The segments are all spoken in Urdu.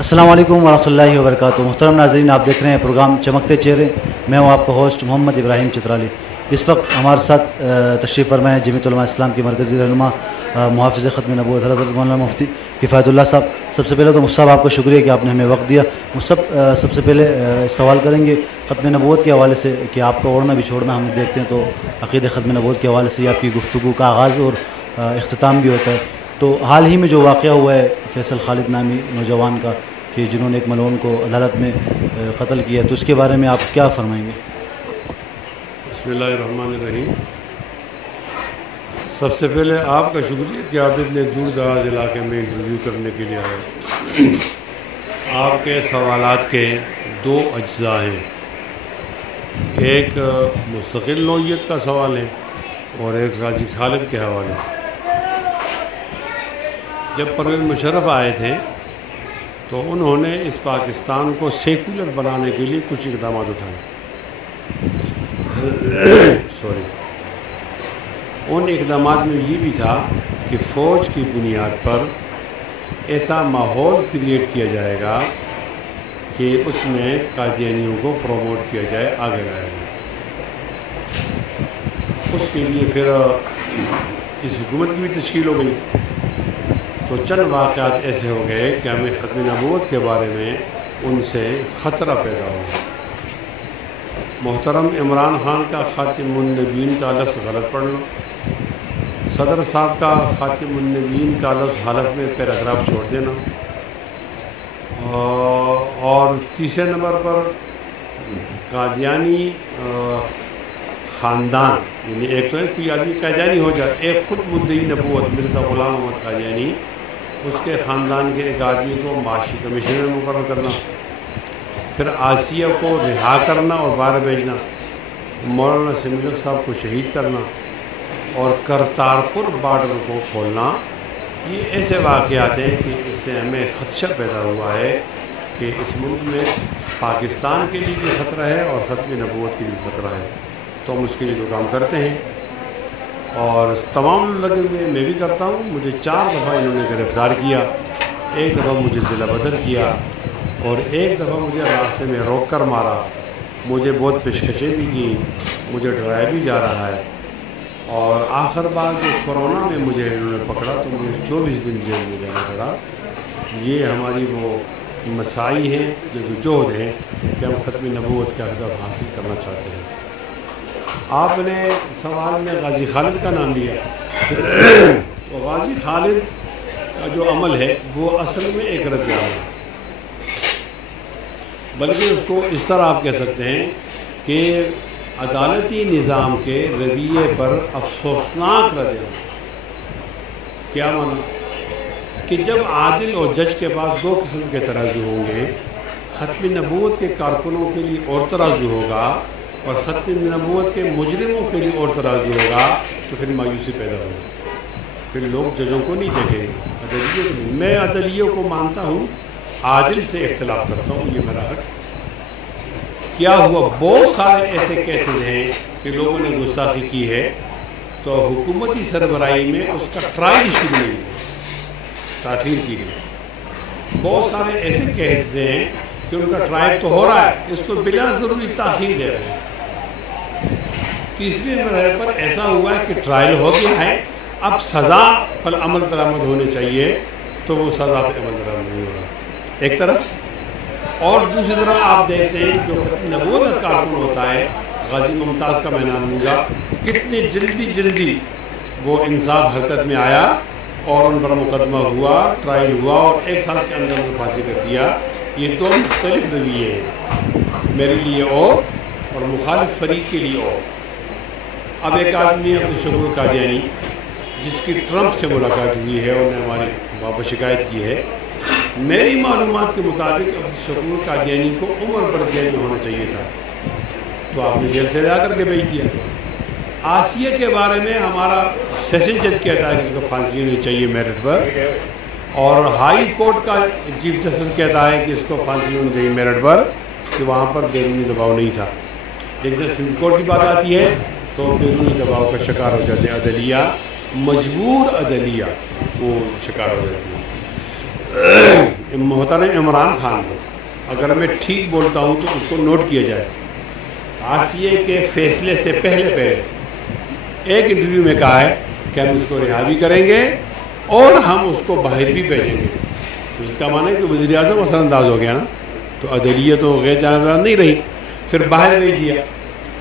السلام علیکم ورحمۃ اللہ وبرکاتہ۔ محترم ناظرین، آپ دیکھ رہے ہیں پروگرام چمکتے چہرے۔ میں ہوں آپ کا ہوسٹ محمد ابراہیم چترالی۔ اس وقت ہمارے ساتھ تشریف فرما ہے جمعیت علماء اسلام کی مرکزی رہنما محافظ ختم نبوت حضرت مولانا مفتی کفایت اللہ صاحب۔ سب سے پہلے تو مفتی صاحب آپ کا شکریہ کہ آپ نے ہمیں وقت دیا۔ سب سے پہلے سوال کریں گے ختم نبوت کے حوالے سے کہ آپ کا اوڑھنا بھی چھوڑنا ہم دیکھتے ہیں تو عقید ختم نبوت کے حوالے سے آپ کی گفتگو کا آغاز اور اختتام بھی ہوتا ہے۔ تو حال ہی میں جو واقعہ ہوا ہے فیصل خالد نامی نوجوان کا کہ جنہوں نے ایک ملعون کو عدالت میں قتل کیا، تو اس کے بارے میں آپ کیا فرمائیں گے؟ بسم اللہ الرحمن الرحیم۔ سب سے پہلے آپ کا شکریہ کہ آپ اتنے دور دراز علاقے میں انٹرویو کرنے کے لیے آئے۔ آپ کے سوالات کے دو اجزاء ہیں، ایک مستقل نوعیت کا سوال ہے اور ایک غازی خالد کے حوالے سے۔ جب پرویز مشرف آئے تھے تو انہوں نے اس پاکستان کو سیکولر بنانے کے لیے کچھ اقدامات اٹھائے۔ ان اقدامات میں یہ بھی تھا کہ فوج کی بنیاد پر ایسا ماحول کریٹ کیا جائے گا کہ اس میں قادیانیوں کو پروموٹ کیا جائے، آگے لایا جائے۔ اس کے لیے پھر اس حکومت کی بھی تشکیل ہو گئی۔ تو چند واقعات ایسے ہو گئے کہ ہمیں ختم نبوت کے بارے میں ان سے خطرہ پیدا ہو گیا۔ محترم عمران خان کا خاتم النبیین کا لفظ غلط پڑھنا، صدر صاحب کا خاتم النبیین کا لفظ حلف میں پیراگراف چھوڑ دینا، اور تیسرے نمبر پر قادیانی خاندان، یعنی ایک تو ہے کوئی آدمی قادیانی ہو جائے، ایک خود مدعی نبوت مرزا غلام محمد قادیانی، اس کے خاندان کے ایک آدمی کو معاشی کمیشن میں مقرر کرنا، پھر آسیہ کو رہا کرنا اور باہر بھیجنا، مولانا سمیع صاحب کو شہید کرنا اور کرتارپور بارڈر کو کھولنا، یہ ایسے واقعات ہیں کہ اس سے ہمیں خدشہ پیدا ہوا ہے کہ اس ملک میں پاکستان کے لیے بھی خطرہ ہے اور ختم نبوت کے لیے بھی خطرہ ہے۔ تو ہم اس کے لیے جو کام کرتے ہیں اور تمام لگے ہوئے میں بھی کرتا ہوں۔ مجھے 4 دفعہ انہوں نے گرفتار کیا، ایک دفعہ مجھے ضلع بدر کیا اور ایک دفعہ مجھے راستے میں روک کر مارا، مجھے بہت پیشکشیں بھی کی، مجھے ڈرایا بھی جا رہا ہے، اور آخر بار جو کورونا میں مجھے انہوں نے پکڑا تو مجھے 24 دن جیل میں جانا پڑا۔ یہ ہماری وہ مساعی ہیں، جدوجہد ہیں کہ ہم ختم نبوت کا ہدف حاصل کرنا چاہتے ہیں۔ آپ نے سوال میں غازی خالد کا نام لیا، تو غازی خالد کا جو عمل ہے وہ اصل میں ایک رد عمل ہے، بلکہ اس کو اس طرح آپ کہہ سکتے ہیں کہ عدالتی نظام کے رویے پر افسوسناک رد عمل۔ کیا مانا؟ کہ جب عادل اور جج کے پاس 2 قسم کے ترازو ہوں گے، ختم نبوت کے کارکنوں کے لیے اور ترازو ہوگا اور ختم نبوت کے مجرموں کے لیے اور ترازو ہوگا، تو پھر مایوسی پیدا ہوگی، پھر لوگ ججوں کو نہیں دیکھیں گے، عدلیوں کو نہیں۔ میں عدلیوں کو مانتا ہوں، عادل سے اختلاف کرتا ہوں، یہ میرا حق۔ کیا ہوا؟ بہت سارے ایسے کیسز ہیں کہ لوگوں نے گستاخی کی ہے تو حکومتی سربراہی میں اس کا ٹرائل شروع نہیں ہوا، تاخیر کی گئی۔ بہت سارے ایسے کیسز ہیں کہ ان کا ٹرائل تو ہو رہا ہے، اس کو بلا ضروری تاخیر دے رہے ہیں۔ تیسری مرحلے پر ایسا ہوا ہے کہ ٹرائل ہو گیا ہے، اب سزا پر عمل درآمد ہونے چاہیے تو وہ سزا پہ عمل درآمد نہیں ہو رہا ایک طرف، اور دوسری طرف آپ دیکھتے ہیں جو نبوت کا کارکن ہوتا ہے، غازی ممتاز کا میں نام لوں گا، کتنی جلدی وہ انصاف حرکت میں آیا اور ان پر مقدمہ ہوا، ٹرائل ہوا اور 1 سال کے اندر انہیں پھانسی کر دیا۔ یہ 2 مختلف رویے ہیں، میرے لیے اور مخالف فریق کے لیے اور۔ اب ایک آدمی عبدالشکور قادیانی جس کی ٹرمپ سے ملاقات ہوئی ہے، انہوں نے ہماری واپس شکایت کی ہے، میری معلومات کے مطابق عبدالشکور قادیانی کو عمر بھر جیل میں ہونا چاہیے تھا، تو آپ نے جیل سے رہا کر کے بھیج دیا۔ آسیہ کے بارے میں ہمارا سیشن جج کہتا ہے کہ اس کو پھانسی ہونی چاہیے میرٹ پر، اور ہائی کورٹ کا چیف جسٹس کہتا ہے کہ اس کو پھانسی ہونی چاہیے میرٹ پر، کہ وہاں پر بیرونی دباؤ نہیں تھا۔ لیکن جب سپریم کورٹ کی بات آتی ہے تو بیرونی دباؤ کا شکار ہو جاتے ہیں عدلیہ، مجبور عدلیہ وہ شکار ہو جاتی ہے۔ محترم عمران خان کو، اگر میں ٹھیک بولتا ہوں تو اس کو نوٹ کیا جائے، عاصیہ کے فیصلے سے پہلے ایک انٹرویو میں کہا ہے کہ ہم اس کو رہا بھی کریں گے اور ہم اس کو باہر بھی بھیجیں گے. اس کا معنی ہے کہ وزیر اعظم اثر انداز ہو گیا نا، تو عدلیہ تو غیر جانبدار نہیں رہی، پھر باہر بھیج دیا.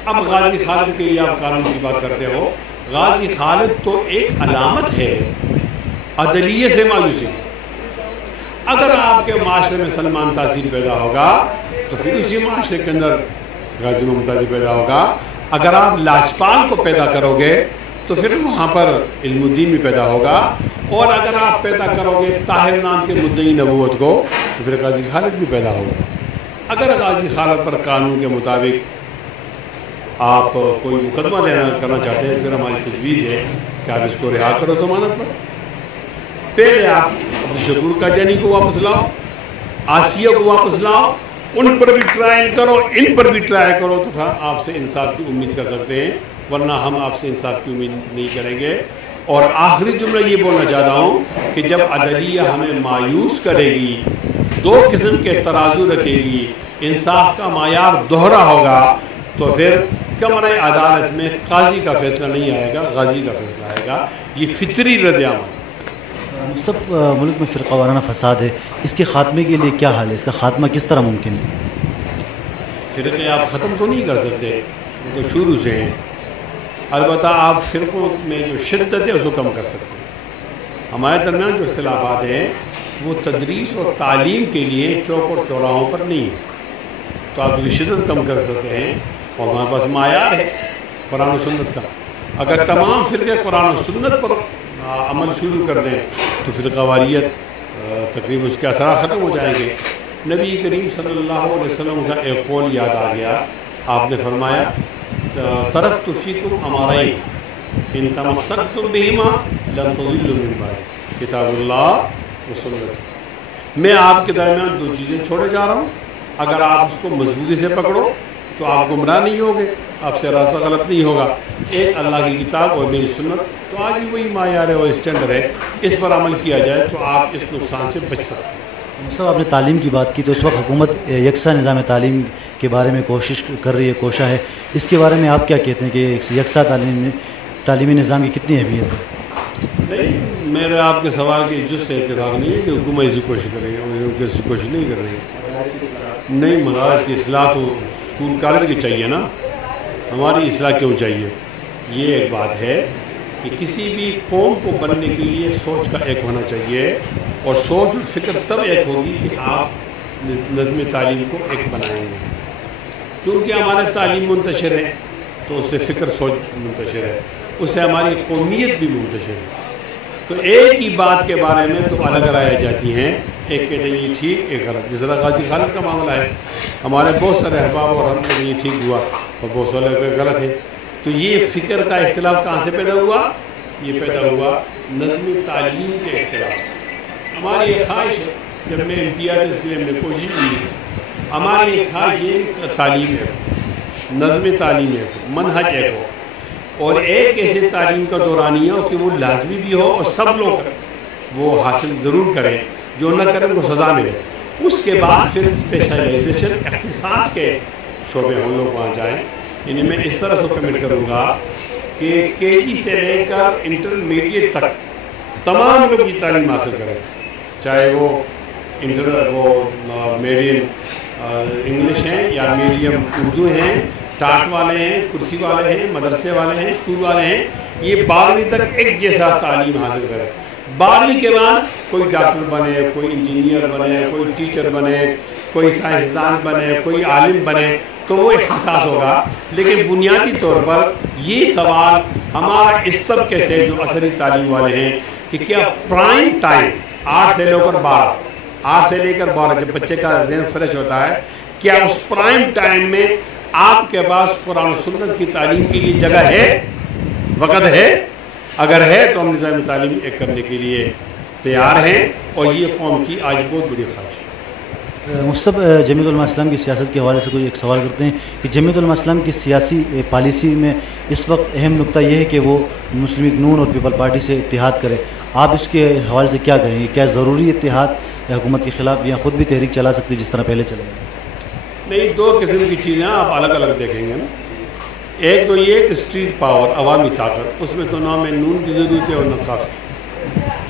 اب غازی خالد کے لیے آپ قانون کی بات کرتے ہو، غازی خالد تو ایک علامت ہے عدلیہ سے مایوسی. اگر آپ کے معاشرے میں سلمان تاثیر پیدا ہوگا تو پھر اسی معاشرے کے اندر غازی ممتازی پیدا ہوگا. اگر آپ لاجپال کو پیدا کرو گے تو پھر وہاں پر علم الدین بھی پیدا ہوگا، اور اگر آپ پیدا کرو گے طاہر نام کے مدعی نبوت کو تو پھر غازی خالد بھی پیدا ہوگا. اگر غازی خالد پر قانون کے مطابق آپ کوئی مقدمہ کرنا چاہتے ہیں، پھر ہماری تجویز ہے کہ آپ اس کو رہا کرو ضمانت پر. پہلے آپ عبدالشکور قادیانی کو واپس لاؤ، عاصیہ کو واپس لاؤ، ان پر بھی ٹرائل کرو، ان پر بھی ٹرائی کرو، تو پھر آپ سے انصاف کی امید کر سکتے ہیں، ورنہ ہم آپ سے انصاف کی امید نہیں کریں گے. اور آخری جملہ یہ بولنا چاہتا ہوں کہ جب عدلیہ ہمیں مایوس کرے گی، دو قسم کے ترازو رکھے گی، انصاف کا معیار دوہرا ہوگا، تو پھر کمرہ عدالت میں قاضی کا فیصلہ نہیں آئے گا، غازی کا فیصلہ آئے گا. یہ فطری رد عمل. سب ملک میں فرقہ وارانہ فساد ہے، اس کے خاتمے کے لیے کیا حال ہے؟ اس کا خاتمہ کس طرح ممکن ہے؟ فرقے آپ ختم تو نہیں کر سکتے، تو شروع سے ہیں. البتہ آپ فرقوں میں جو شدت ہے اس کو کم کر سکتے ہیں. ہمارے درمیان جو اختلافات ہیں وہ تدریس اور تعلیم کے لیے چوک اور چوراہوں پر نہیں ہے، تو آپ کی شدت کم کر سکتے ہیں. اور ہمارے پاس معیار ہے قرآن و سنت کا. اگر تمام فرقے قرآن و سنت پر عمل شروع کر دیں تو فرقہ واریت تقریباً اس کے اثرات ختم ہو جائیں گے. نبی کریم صلی اللہ علیہ وسلم کا ایک قول یاد آ گیا. آپ نے فرمایا ترکت فیکم امرین ان تمسکتم بہما لن تضلوا من بعدی کتاب اللہ و سنت. میں آپ کے درمیان دو چیزیں چھوڑے جا رہا ہوں، اگر آپ اس کو مضبوطی سے پکڑو تو آپ گمراہ نہیں ہوگے، آپ سے راستہ غلط نہیں ہوگا. ایک اللہ کی کتاب اور میری سنت، تو آج بھی وہی معیار ہے اور اسٹینڈرڈ ہے، اس پر عمل کیا جائے تو آپ اس نقصان سے بچ سکتے ہیں. صاحب آپ نے تعلیم کی بات کی، تو اس وقت حکومت یکساں نظام تعلیم کے بارے میں کوشش کر رہی ہے، کوشاں ہے. اس کے بارے میں آپ کیا کہتے ہیں کہ یکساں تعلیمی نظام کی کتنی اہمیت ہے؟ نہیں، میرے آپ کے سوال کی جز سے اتفاق نہیں ہے کہ حکومت اس کی کوشش کرے گی، کوشش نہیں کر رہی ہے. نہیں، مدارس کی اصلاح تو اسکول کالج کی چاہیے نا، ہماری اصلاح کیوں چاہیے؟ یہ ایک بات ہے کہ کسی بھی قوم کو بننے کے لیے سوچ کا ایک ہونا چاہیے، اور سوچ اور فکر تب ایک ہوگی کہ آپ نظم تعلیم کو ایک بنائیں گے. چونکہ ہمارے تعلیم منتشر ہے تو اس سے فکر سوچ منتشر ہے، اس سے ہماری قومیت بھی منتشر ہے. تو ایک ہی بات کے بارے میں تو الگ رائے جاتی ہیں، ایک کہتے ہیں یہ ٹھیک، ایک غلط. جس طرح غازی خالد کا معاملہ ہے، ہمارے بہت سارے احباب اور ہم کہتے ہیں یہ ٹھیک ہوا اور بہت سارے غلط ہے. تو یہ فکر کا اختلاف کہاں سے پیدا ہوا؟ یہ پیدا ہوا نظم تعلیم کے اختلاف سے. ہماری ایک خواہش ہے، جب میں امتیاز اس کے لیے ہم نے کوشش کی، ہماری ایک خواہش یہ تعلیم ہے، نظم تعلیم ہے، منہج ایک ہو، اور ایک ایسے تعلیم کا دورانیہ ہو کہ وہ لازمی بھی ہو اور سب لوگ وہ حاصل ضرور کریں، جو نہ کریں وہ سزا ملے. اس کے بعد پھر اسپیشلائزیشن اختصاص کے شعبے ہم لوگ وہاں جائیں. یعنی میں اس طرح سے کمنٹ کروں گا کہ کے جی سے لے کر انٹرمیڈیٹ تک تمام لوگ یہ تعلیم حاصل کریں، چاہے وہ میڈیم انگلش ہیں یا میڈیم اردو ہیں، ٹاٹ والے ہیں، کرسی والے ہیں، مدرسے والے ہیں، اسکول والے ہیں. یہ 12ویں تک ایک جیسا تعلیم حاصل کریں. 12ویں کے بعد کوئی ڈاکٹر بنے، کوئی انجینئر بنے، کوئی ٹیچر بنے، کوئی سائنسدان بنے، کوئی عالم بنے، تو وہ احساس ہوگا. لیکن بنیادی طور پر یہ سوال ہمارا اس طبقے سے جو عصری تعلیم والے ہیں کہ کیا پرائم ٹائم 8 سے لے کر 12 جب بچے کا ذہن فریش ہوتا ہے، کیا اس پرائم ٹائم میں آپ کے پاس قرآن و سنت کی تعلیم کے لیے جگہ ہے، وقت ہے؟ اگر ہے تو ہم نظام تعلیم ایک کرنے کے لیے تیار ہیں، اور یہ قوم کی آج بہت بڑی خواہش ہے. مصطب جمعیت علماء اسلام کی سیاست کے حوالے سے کوئی ایک سوال کرتے ہیں کہ جمعیت علماء اسلام کی سیاسی پالیسی میں اس وقت اہم نقطہ یہ ہے کہ وہ مسلم لیگ نون اور پیپل پارٹی سے اتحاد کرے. آپ اس کے حوالے سے کیا کہیں گے؟ کیا ضروری اتحاد حکومت کے خلاف، یا خود بھی تحریک چلا سکتی جس طرح پہلے چلے؟ نہیں، دو قسم کی چیزیں آپ الگ الگ دیکھیں گے نا۔ ایک تو یہ کہ اسٹریٹ پاور، عوامی طاقت، اس میں تو نہ میں نون کی ضرورت ہے اور نہ کافی،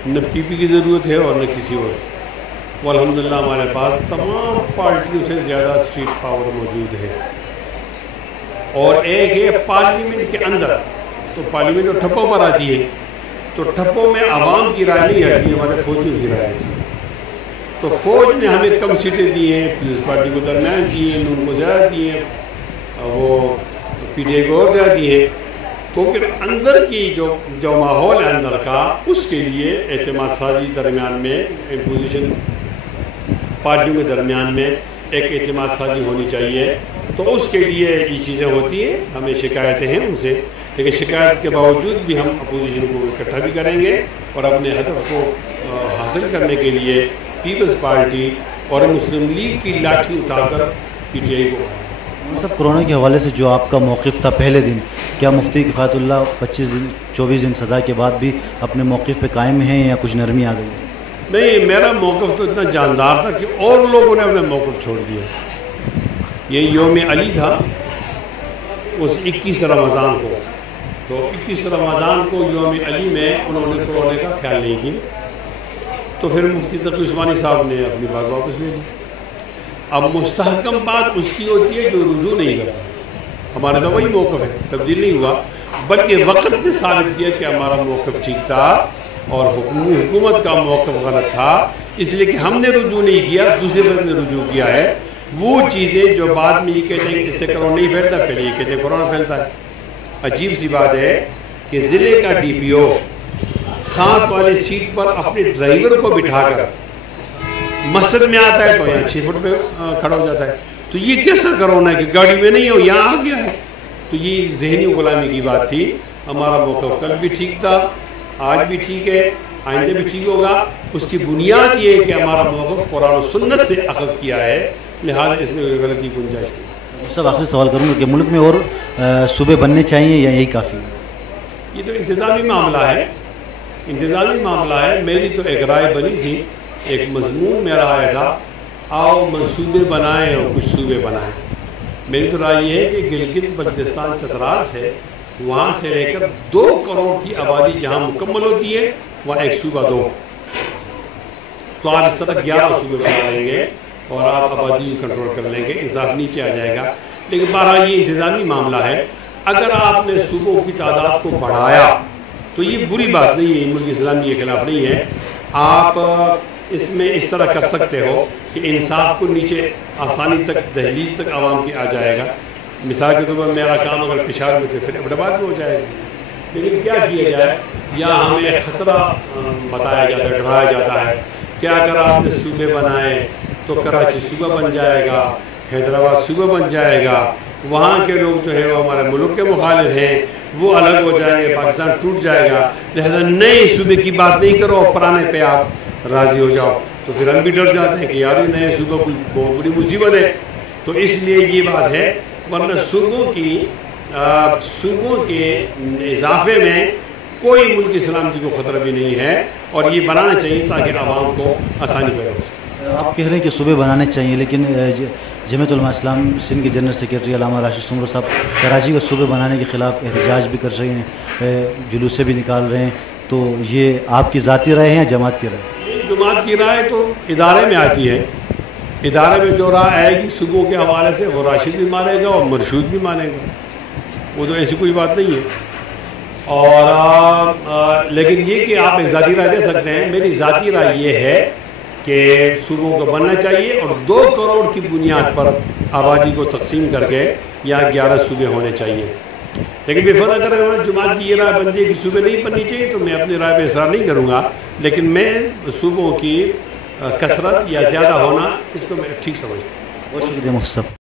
نہ پی پی کی ضرورت ہے اور نہ کسی اور۔ وہ الحمدللہ ہمارے پاس تمام پارٹیوں سے زیادہ اسٹریٹ پاور موجود ہے۔ اور ایک ہے پارلیمنٹ کے اندر، تو پارلیمنٹ تو ٹھپوں پر آتی ہے، تو ٹھپوں میں عوام کی رائے نہیں آتی، ہمارے فوجیوں کی رائے آتی ہے۔ تو فوج نے ہمیں کم سیٹیں دی ہیں، پیپلز پارٹی کو درمیان دی ہیں، نون کو زیادہ دی ہیں، وہ پی ٹی آئی کو اور زیادہ دی ہیں۔ تو پھر اندر کی جو ماحول ہے اندر کا، اس کے لیے اعتماد سازی درمیان میں، اپوزیشن پارٹیوں کے درمیان میں ایک اعتماد سازی ہونی چاہیے۔ تو اس کے لیے یہ چیزیں ہوتی ہیں، ہمیں شکایتیں ہیں ان سے، لیکن شکایت کے باوجود بھی ہم اپوزیشن کو اکٹھا بھی کریں گے اور اپنے ہدف کو حاصل کرنے کے لیے پیپلز پارٹی اور مسلم لیگ کی لاٹھی اٹھا کر پی ٹی آئی کو۔ سب کرونا کے حوالے سے جو آپ کا موقف تھا پہلے دن، کیا مفتی کفایت اللہ 24 دن سزا کے بعد بھی اپنے موقف پہ قائم ہیں یا کچھ نرمی آ گئی؟ نہیں، میرا موقف تو اتنا جاندار تھا کہ اور لوگوں نے اپنا موقف چھوڑ دیا۔ یہ یوم علی تھا اس 21 رمضان کو، تو 21 رمضان کو یوم علی میں انہوں نے کرونے کا خیال نہیں کیا، تو پھر مفتی تقی عثمانی صاحب نے اپنی بات واپس لے لی۔ اب مستحکم بات اس کی ہوتی ہے جو رجوع نہیں کرتا۔ ہمارا تو وہی موقف ہے، تبدیل نہیں ہوا، بلکہ وقت نے ثابت کیا کہ ہمارا موقف ٹھیک تھا اور حکومت کا موقف غلط تھا، اس لیے کہ ہم نے رجوع نہیں کیا، دوسرے فرد نے رجوع کیا ہے۔ وہ چیزیں جو بعد میں یہ کہتے ہیں کہ اس سے کرونا نہیں پھیلتا، پہلے یہ کہتے ہیں کرونا پھیلتا ہے۔ عجیب سی بات ہے کہ ضلع کا ڈی پی او 7 والی سیٹ پر اپنے ڈرائیور کو بٹھا کر مسجد میں آتا ہے تو یہاں 6 فٹ پہ کھڑا ہو جاتا ہے۔ تو یہ کیسا کرونا ہے کہ گاڑی میں نہیں ہو، یہاں آ گیا ہے؟ تو یہ ذہنی غلامی کی بات تھی۔ ہمارا موقف کل بھی ٹھیک تھا، آج بھی ٹھیک ہے، آئندہ بھی ٹھیک ہوگا۔ اس کی بنیاد یہ ہے کہ ہمارا موقف قرآن و سنت سے اخذ کیا ہے، لہٰذا اس میں کوئی غلطی گنجائش نہیں۔ سب آخری سوال کروں گا کہ ملک میں اور صوبے بننے چاہیے یا یہی کافی ہے؟ یہ تو انتظامی معاملہ ہے، انتظامی معاملہ ہے۔ میری تو ایک رائے بنی تھی، ایک مضمون میرا آیا تھا، آؤ منصوبے بنائیں اور کچھ صوبے بنائیں۔ میری تو رائے یہ ہے کہ گلگت بلتستان چترال سے، وہاں سے لے کر 2 کروڑ کی آبادی جہاں مکمل ہوتی ہے وہاں ایک صوبہ دو، تو آپ اس طرح 11 صوبے بنا لیں گے اور آپ آبادی کنٹرول کر لیں گے، انصاف نیچے آ جائے گا۔ لیکن بہرحال یہ انتظامی معاملہ ہے۔ اگر آپ نے صوبوں کی تعداد کو بڑھایا تو یہ بری بات نہیں ہے، ملک اسلامی کے خلاف نہیں ہے۔ آپ اس میں اس طرح کر سکتے ہو کہ انصاف کو نیچے آسانی تک، دہلیز تک عوام کی آ جائے گا۔ مثال کے طور پر میرا کام اگر پشاور میں تو پھر ایبٹ آباد میں ہو جائے گا۔ لیکن کیا کیا جائے، یا ہمیں خطرہ بتایا جاتا ہے، ڈرایا جاتا ہے کہ اگر آپ نے صوبے بنائے تو کراچی صوبہ بن جائے گا، حیدرآباد صوبہ بن جائے گا، وہاں کے لوگ جو ہے وہ ہمارے ملک کے مخالف ہیں، وہ الگ ہو جائیں گے، پاکستان ٹوٹ جائے گا، لہذا نئے صوبے کی بات نہیں کرو، پرانے پہ آپ راضی ہو جاؤ۔ تو پھر ہم بھی ڈر جاتے ہیں کہ یار یہ نئے صوبہ کوئی بہت بڑی مصیبت ہے۔ تو اس لیے یہ بات ہے، ورنہ صوبوں کے اضافے میں کوئی ملک کی سلامتی کو خطرہ بھی نہیں ہے، اور یہ بنانا چاہیے تاکہ عوام کو آسانی پیدا ہو سکے۔ آپ کہہ رہے ہیں کہ صوبے بنانے چاہیے، لیکن جمعیت علماء اسلام سندھ کے جنرل سیکریٹری علامہ راشد سمرو صاحب کراچی کو صوبے بنانے کے خلاف احتجاج بھی کر رہے ہیں، جلوسیں بھی نکال رہے ہیں، تو یہ آپ کی ذاتی رائے ہے یا جماعت کی رائے؟ یہ جماعت کی رائے تو ادارے میں آتی ہے، ادارے میں جو رائے آئے گی صوبوں کے حوالے سے وہ راشد بھی مانے گا اور مرشود بھی مانے گا، وہ تو ایسی کوئی بات نہیں ہے۔ اور لیکن یہ کہ آپ ایک ذاتی رائے دے سکتے ہیں، میری ذاتی رائے یہ ہے کہ صوبوں کو بننا چاہیے اور 2 کروڑ کی بنیاد پر آبادی کو تقسیم کر کے یہاں 11 صوبے ہونے چاہیے۔ لیکن بے فرق اگر جماعت کی یہ رائے بن جائے کہ صوبے نہیں بننی چاہیے تو میں اپنی رائے پہ اصرار نہیں کروں گا، لیکن میں صوبوں کی کثرت یا زیادہ ہونا اس کو میں ٹھیک سمجھتا ہوں۔ بہت شکریہ مفتی صاحب۔